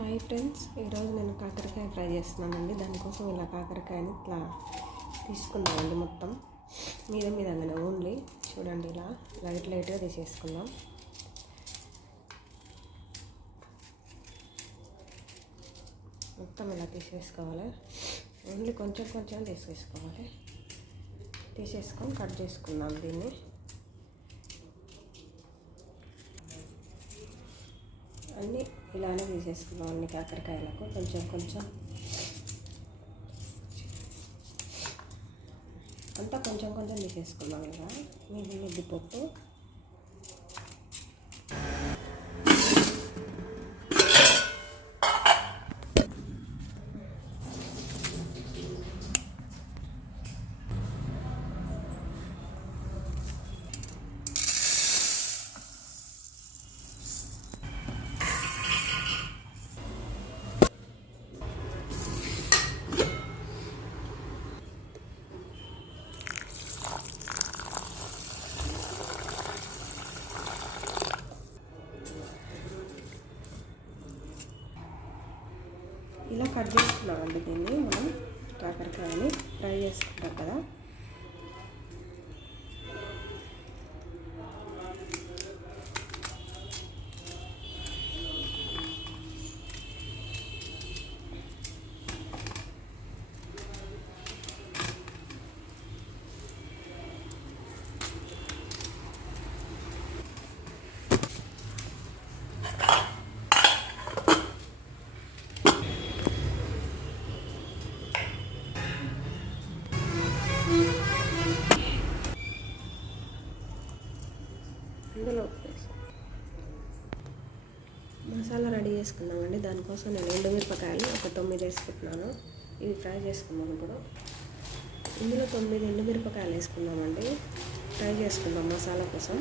Hi friends, ఈరోజు నేను కాకరకాయ ఫ్రై చేస్తున్నానండి. దానికోసం ఇలా కాకరకాయని ఇట్లా తీసుకుందామండి. మొత్తం మీదనే ఓన్లీ చూడండి, ఇలా లైట్గా తీసేసుకుందాం. మొత్తం ఇలా తీసేసుకోవాలి. ఓన్లీ కొంచెం తీసేసుకోవాలి. తీసేసుకొని కట్ చేసుకుందాం. దీన్ని అన్నీ ఇలానే తీసేసుకుందాం. అన్ని కాకరకాయలకు కొంచెం అంతా కొంచెం తీసేసుకుందాం. ఇలా మిగిలింది పప్పు. ఇలా కట్ చేసుకున్నామండి. దీన్ని మనం కాకరకాయని ఫ్రై చేసుకుంటాం కదా. ఇందులో మసాలా రెడీ చేసుకుందామండి. దానికోసం నేను ఎండుమిరపకాయలు ఒక 9 వేసుకుంటున్నాను. ఇవి ఫ్రై చేసుకుందాం. ఇప్పుడు ఇందులో 9 ఎండుమిరపకాయలు వేసుకుందామండి. ఫ్రై చేసుకుందాం మసాలా కోసం.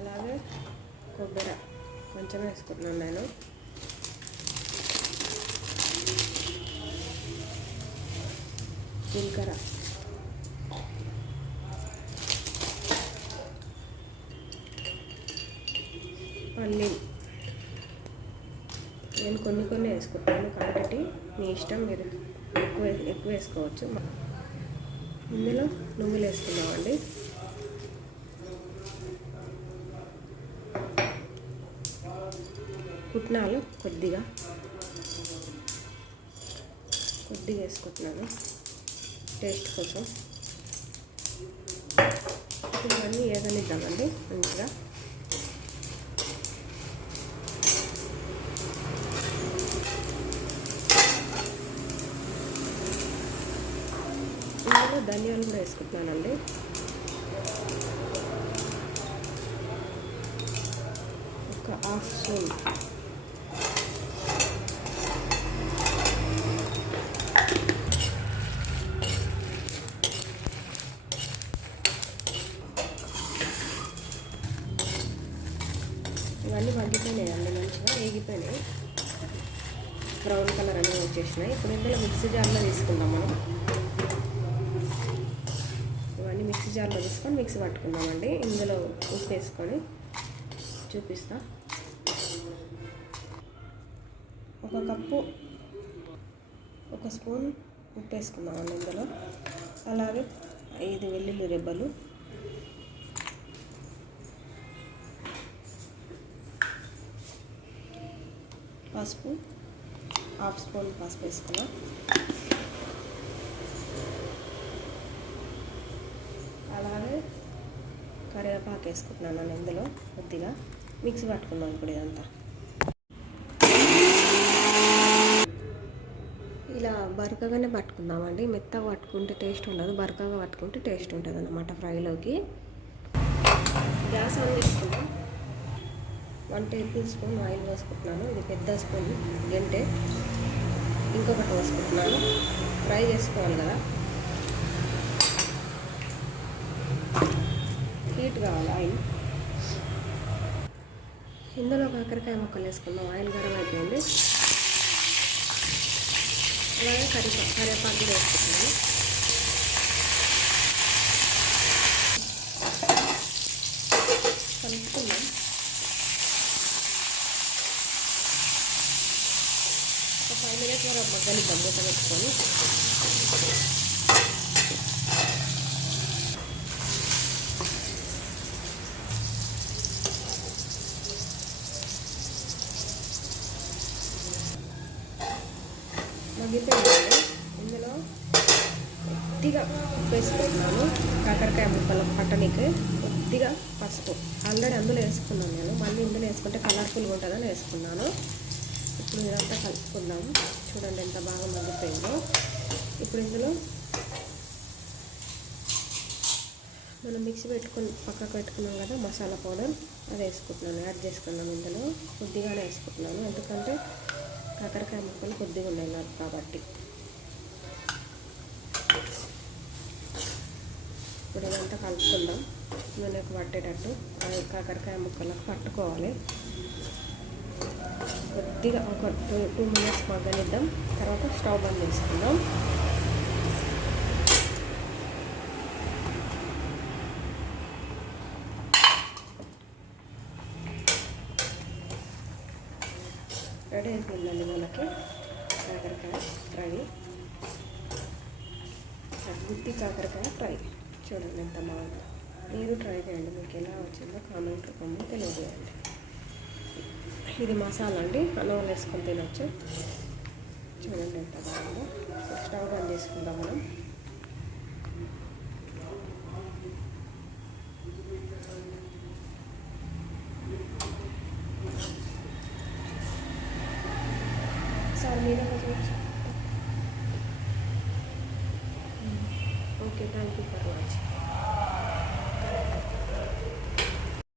అలాగే కొబ్బరి కొంచెం వేసుకుంటున్నాను నేను. జీలకర్ర, పల్లీలు నేను కొన్ని వేసుకుంటాను. క్వాంటిటీ మీ ఇష్టం, మీరు ఎక్కువ వేసుకోవచ్చు. ఇందులో నువ్వులు వేసుకున్నామండి. పుట్నాలు కొద్దిగా వేసుకుంటున్నాను టేస్ట్ కోసం. ఇవన్నీ వేగనిద్దామండి మంచిగా. ఇందులో ధనియాలు కూడా వేసుకుంటున్నానండి. ఒక హాఫ్ స్పూన్. ఇవన్నీ మగ్గిపోయినాయి అండి, మంచిగా వేగిపోయినాయి. బ్రౌన్ కలర్ అన్నీ వచ్చేసినాయి. ఇప్పుడు ఇందులో మిక్సీ జార్లో తీసుకుందాం మనం. ఇవన్నీ మిక్సీ జార్లో తీసుకొని మిక్సీ పట్టుకుందామండి. ఇందులో ఉప్పు వేసుకొని చూపిస్తా. ఒక స్పూన్ ఉప్పు వేసుకుందామండి ఇందులో. అలాగే 5 వెల్లుల్లి రెబ్బలు, పసుపు హాఫ్ స్పూన్ పసుపు వేసుకున్నాం. అలాగే కరివేపాకు వేసుకుంటున్నాను నేను ఇందులో కొద్దిగా. మిక్సీ పట్టుకుందాం ఇప్పుడు ఇదంతా. ఇలా బరకగానే పట్టుకుందామండి. మెత్తగా పట్టుకుంటే టేస్ట్ ఉండదు, బరకగా పట్టుకుంటే టేస్ట్ ఉంటుంది అన్నమాట ఫ్రైలోకి. గ్యాస్ ఆన్ చేసుకుందాం. 1 టేబుల్ స్పూన్ ఆయిల్ వేసుకుంటున్నాను. ఇది పెద్ద స్పూన్ గంటే. ఇంకొకటి వేసుకుంటున్నాను. ఫ్రై చేసుకోవాలి కదా, హీట్ కావాలి ఆయిల్. ఇందులో కాకరకాయ ముక్కలు వేసుకుందాం. ఆయిల్ గరం అయిపోయింది. అలాగే కరివేపాకు కూడా వేసుకుంటున్నాను. కలుపుకుందాం. మగ్గనిద్దాం మూత పెట్టుకొని. మగ్గిపోయిందండి. ఇందులో కొద్దిగా ఉప్పు వేసుకుంటున్నాను, కాకరకాయ ముక్కలు పట్టనికి కొద్దిగా పసుపు. ఆల్రెడీ అందులో వేసుకున్నాను నేను, మళ్ళీ ఇందులో వేసుకుంటే కలర్ఫుల్గా ఉంటుందని వేసుకున్నాను. ఇప్పుడు ఇదంతా కలుపుకుందాం. చూడండి ఎంత బాగా మగ్గిపోయిందో. ఇప్పుడు ఇందులో మనం మిక్సీ పెట్టుకుని పక్కకు పెట్టుకున్నాం కదా మసాలా పౌడర్, అది వేసుకుంటున్నాను, యాడ్ చేసుకున్నాను. ఇందులో కొద్దిగానే వేసుకుంటున్నాను, ఎందుకంటే కాకరకాయ ముక్కలు కొద్దిగా ఉన్నాయి నాకు కాబట్టి. ఇప్పుడు ఇదంతా కలుపుకుందాం. నూనెకు పట్టేటట్టు కాకరకాయ ముక్కలకు పట్టుకోవాలి. కొద్దిగా ఒక 2 minutes మగ్గనిద్దాం. తర్వాత స్టవ్ బంద్ చేసుకుందాం. రెడీ అయిపోయిందండి మనకి కాకరకాయ ఫ్రై, గుత్తి కాకరకాయ ఫ్రై. చూడండి ఎంత బాగుందో. మీరు ట్రై చేయండి, మీకు ఎలా వచ్చిందో కామెంట్ రూపంలో తెలియజేయండి. ఇది మసాలా అండి, అన్నం వేసుకొని తినొచ్చు. చూడండి ఎంత బాగుందో. స్టవ్ బంద్ చేసుకుందాం మనం. ఒకసారి మీద